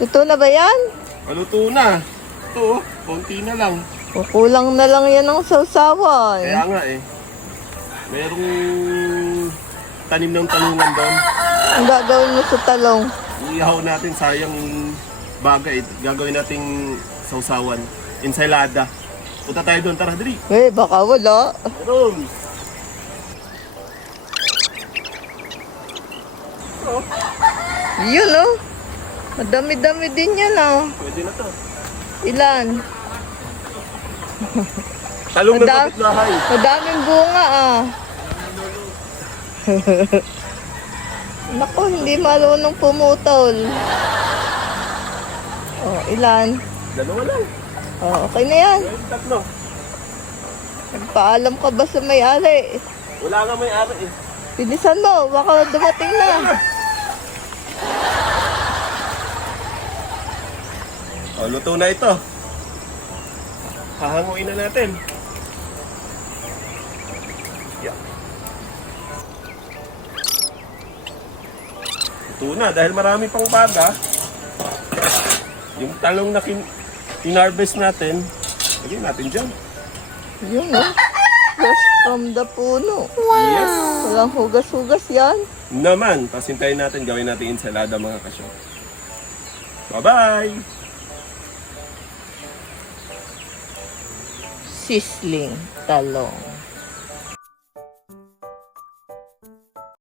Ito na ba yan? Maluto na. Ito, konti na lang. O, kulang na lang yan ng sausawan. Kaya nga eh. Merong tanim ng talungan doon. Ang gagawin mo sa talong? Iihaw natin, sayang bagay. Gagawin nating sausawan. Ensalada. Punta tayo doon, tara, dali. Baka wala. Meron. Yun oh. Madami-dami din yan oh. Pwede na to. Ilan? Talong ng kapitbahay. Madaming bunga ah. Naku, hindi marunong pumutol. Oh, ilan? Dalawa lang. Oh, okay na yan. Ayun, tatlo. Nagpaalam ka ba sa may-ari? Wala nga may ari eh. Pinisan mo, baka dumating na. O, luto na ito. Hahanguin na natin. Yeah. Luto na dahil marami pang baga. Yung talong na kinarvest natin, lagyan natin dyan. Yun oh. Fresh from the puno. Yes. Walang hugas-hugas yan. Naman, pasintayin natin, gawin natin ensalada mga kasyo. Bye-bye! Sisling talong.